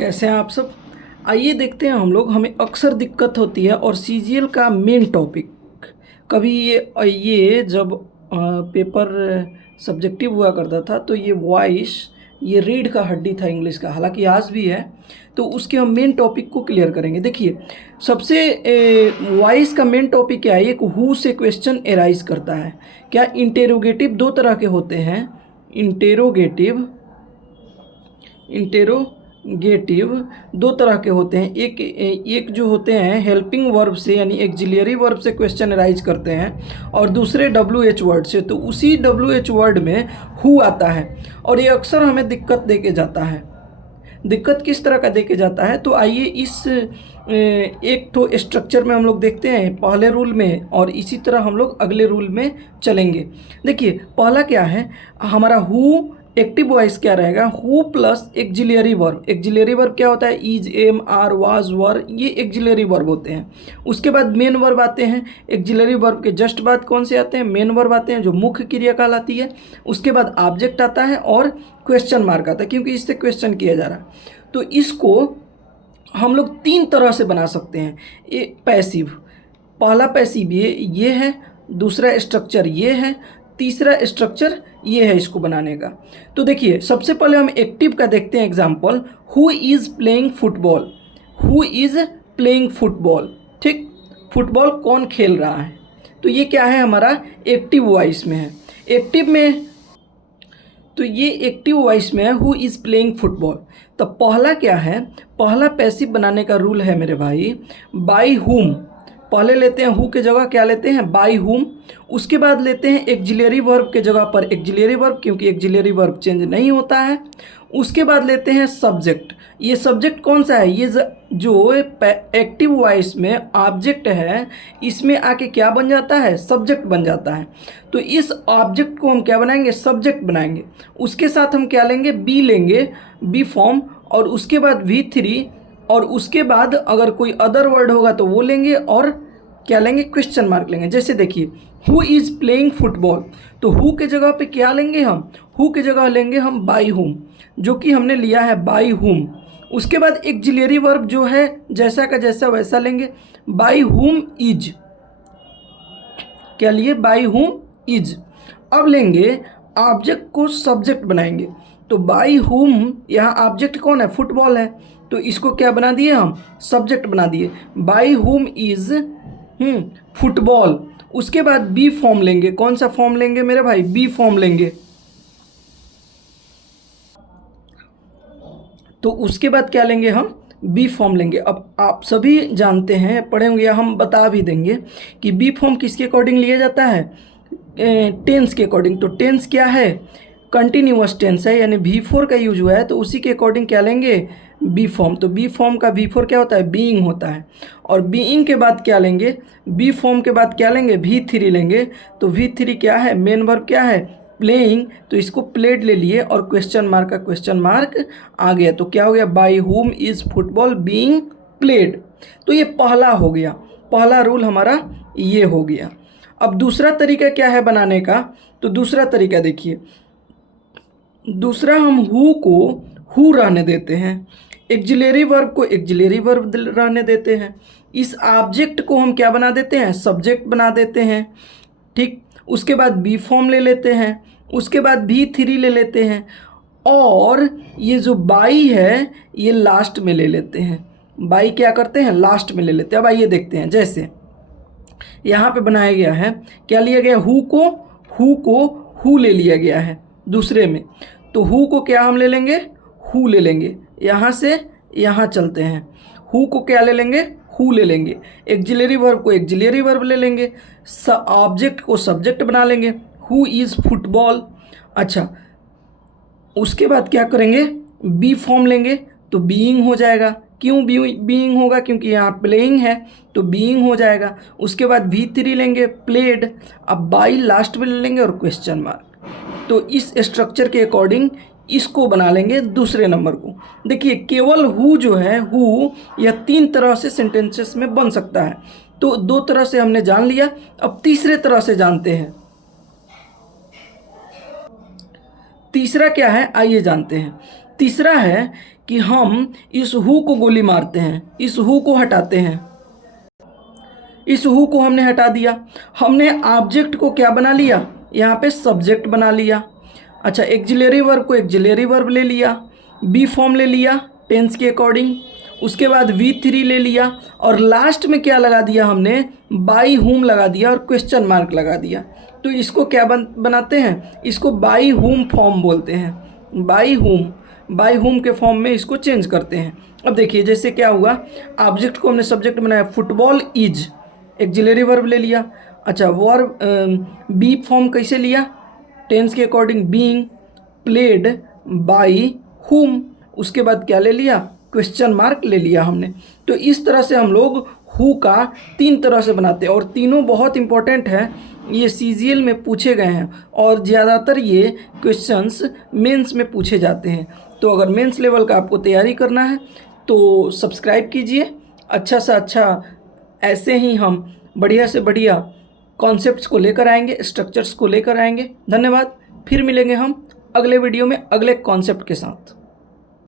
कैसे हैं आप सब। आइए देखते हैं हम लोग, हमें अक्सर दिक्कत होती है और सीजीएल का मेन टॉपिक कभी ये जब पेपर सब्जेक्टिव हुआ करता था तो ये वॉइस, ये रीढ़ का हड्डी था इंग्लिश का, हालांकि आज भी है। तो उसके हम मेन टॉपिक को क्लियर करेंगे। देखिए सबसे वॉइस का मेन टॉपिक क्या है, एक हु से क्वेश्चन एराइज करता है। क्या इंटेरोगेटिव दो तरह के होते हैं, इंटेरोगेटिव दो तरह के होते हैं। एक जो होते हैं हेल्पिंग वर्ब से यानी एक्जिलियरी वर्ब से क्वेश्चन राइज करते हैं और दूसरे WH वर्ड से। तो उसी WH वर्ड में हु आता है और ये अक्सर हमें दिक्कत दे के जाता है। दिक्कत किस तरह का दे के जाता है, तो आइए इस एक तो स्ट्रक्चर में हम लोग देखते हैं पहले रूल में और इसी तरह हम लोग अगले रूल में चलेंगे। देखिए पहला क्या है हमारा हु, एक्टिव वॉइस क्या रहेगा, हु प्लस एक्जिलियरी वर्ब। एक्जिलियरी वर्ब क्या होता है, इज, एम, आर, वाज, वर, ये एक्जिलियरी वर्ब होते हैं। उसके बाद मेन वर्ब आते हैं। एक्जिलियरी वर्ब के जस्ट बाद कौन से आते हैं, मेन वर्ब आते हैं जो मुख्य क्रिया कहलाती है। उसके बाद ऑब्जेक्ट आता है और क्वेश्चन मार्क आता है क्योंकि इससे क्वेश्चन किया जा रहा है। तो इसको हम लोग तीन तरह से बना सकते हैं। पैसिव, पहला पैसिव ये है, दूसरा स्ट्रक्चर ये है, तीसरा स्ट्रक्चर ये है इसको बनाने का। तो देखिए सबसे पहले हम एक्टिव का देखते हैं example, who is playing football. Who is playing football, ठीक, फुटबॉल कौन खेल रहा है। तो ये क्या है हमारा एक्टिव वॉइस में है। एक्टिव में तो ये एक्टिव वॉइस में है, हु इज़ प्लेइंग फुटबॉल। तो पहला क्या है, पहला पैसिव बनाने का रूल है मेरे भाई, बाय हुम। पहले लेते हैं हु के जगह क्या लेते हैं, बाय हुम। उसके बाद लेते हैं एक्जिलियरी वर्ब के जगह पर एक्जिलियरी वर्ब, क्योंकि एक्जिलियरी वर्ब चेंज नहीं होता है। उसके बाद लेते हैं सब्जेक्ट। ये सब्जेक्ट कौन सा है, ये जो एक्टिव वॉइस में ऑब्जेक्ट है इसमें आके क्या बन जाता है, सब्जेक्ट बन जाता है। तो इस ऑब्जेक्ट को हम क्या बनाएंगे, सब्जेक्ट बनाएंगे। उसके साथ हम क्या लेंगे, बी लेंगे, बी फॉर्म, और उसके बाद V3, और उसके बाद अगर कोई अदर वर्ड होगा तो वो लेंगे और क्या लेंगे, क्वेश्चन मार्क लेंगे। जैसे देखिए हु इज़ प्लेइंग फुटबॉल, तो हु के जगह पे क्या लेंगे हम, हु के जगह लेंगे हम बाय हुम, जो कि हमने लिया है बाय हुम। उसके बाद एक्जिलियरी वर्ब जो है जैसा का जैसा वैसा लेंगे, बाय हुम इज, क्या लिए, बाय हुम इज। अब लेंगे ऑब्जेक्ट को सब्जेक्ट बनाएंगे। तो बाय हुम यहाँ ऑब्जेक्ट कौन है, फुटबॉल है, तो इसको क्या बना दिए हम, सब्जेक्ट बना दिए, बाय हुम इज फुटबॉल। उसके बाद बी फॉर्म लेंगे, कौन सा फॉर्म लेंगे मेरे भाई, बी फॉर्म लेंगे। तो उसके बाद क्या लेंगे हम, बी फॉर्म लेंगे। अब आप सभी जानते हैं, पढ़े होंगे या हम बता भी देंगे कि बी फॉर्म किसके अकॉर्डिंग लिया जाता है, टेंस के अकॉर्डिंग। तो टेंस क्या है, कंटिन्यूअस टेंस है, यानी V4 का यूज हुआ है तो उसी के अकॉर्डिंग क्या लेंगे, बी फॉर्म। तो बी फॉर्म का V4 क्या होता है, बीइंग होता है। और बीइंग के बाद क्या लेंगे, बी फॉर्म के बाद क्या लेंगे, V3 लेंगे। तो V3 क्या है, मेन वर्ब क्या है, प्लेइंग, तो इसको प्लेड ले लिए और क्वेश्चन मार्क का क्वेश्चन मार्क आ गया। तो क्या हो गया, by whom is football being played. तो ये पहला हो गया, पहला रूल हमारा ये हो गया। अब दूसरा तरीका क्या है बनाने का, तो दूसरा तरीका देखिए, दूसरा हम हु को हु रहने देते हैं, एक्जिलियरी वर्ब को एक्जिलियरी वर्ब रहने देते हैं, इस ऑब्जेक्ट को हम क्या बना देते हैं, सब्जेक्ट बना देते हैं, ठीक। उसके बाद बी फॉर्म ले लेते हैं, उसके बाद V3 ले लेते हैं, और ये जो बाई है ये लास्ट में ले लेते हैं। बाई क्या करते हैं, लास्ट में ले लेते हैं। अब आइए देखते हैं, जैसे यहाँ पे बनाया गया है, क्या लिया गया, हु को हु ले लिया गया है दूसरे में। तो हु को क्या हम ले लेंगे, हु ले लेंगे, यहाँ से यहाँ चलते हैं, हु को क्या ले लेंगे, हु ले लेंगे, एक्जिलियरी वर्ब को एक्जिलियरी वर्ब ले लेंगे, ऑब्जेक्ट को सब्जेक्ट बना लेंगे, हु इज़ फुटबॉल। अच्छा, उसके बाद क्या करेंगे, बी फॉर्म लेंगे, तो बीइंग हो जाएगा। क्यों बीइंग होगा, क्योंकि यहाँ प्लेइंग है तो बीइंग हो जाएगा। उसके बाद V3 लेंगे, प्लेड। अब बाई लास्ट में ले लेंगे और क्वेश्चन मार्क। तो इस स्ट्रक्चर के अकॉर्डिंग इसको बना लेंगे दूसरे नंबर को। देखिए केवल हु जो है, हु यह तीन तरह से सेंटेंसेस में बन सकता है। तो दो तरह से हमने जान लिया, अब तीसरे तरह से जानते हैं। तीसरा क्या है, आइए जानते हैं। तीसरा है कि हम इस हु को गोली मारते हैं, इस हु को हटाते हैं, इस हु को हमने हटा दिया, हमने ऑब्जेक्ट को क्या बना लिया, यहाँ पे सब्जेक्ट बना लिया। अच्छा, एक्जिलरी वर्ब को एक्जिलरी वर्ब ले लिया, बी फॉर्म ले लिया टेंस के अकॉर्डिंग, उसके बाद V3 ले लिया, और लास्ट में क्या लगा दिया हमने, बाई हुम लगा दिया और क्वेश्चन मार्क लगा दिया। तो इसको क्या बनाते हैं, इसको बाई हुम फॉर्म बोलते हैं, बाई हुम के फॉर्म में इसको चेंज करते हैं। अब देखिए जैसे क्या हुआ, ऑब्जेक्ट को हमने सब्जेक्ट बनाया, फुटबॉल इज, एक्जिलरी वर्ब ले लिया। अच्छा, वर्ब बी फॉर्म कैसे लिया, टेंस के अकॉर्डिंग, बीइंग प्लेड बाई हुम, उसके बाद क्या ले लिया, क्वेश्चन मार्क ले लिया हमने। तो इस तरह से हम लोग हु का 3 तरह से बनाते हैं, और तीनों बहुत इंपॉर्टेंट है, ये CGL में पूछे गए हैं, और ज़्यादातर ये क्वेश्चंस मेंस में पूछे जाते हैं। तो अगर मेंस लेवल का आपको तैयारी करना है तो सब्सक्राइब कीजिए। अच्छा से अच्छा ऐसे ही हम बढ़िया से बढ़िया कॉन्सेप्ट्स को लेकर आएंगे, स्ट्रक्चर्स को लेकर आएंगे। धन्यवाद। फिर मिलेंगे हम अगले वीडियो में अगले कॉन्सेप्ट के साथ।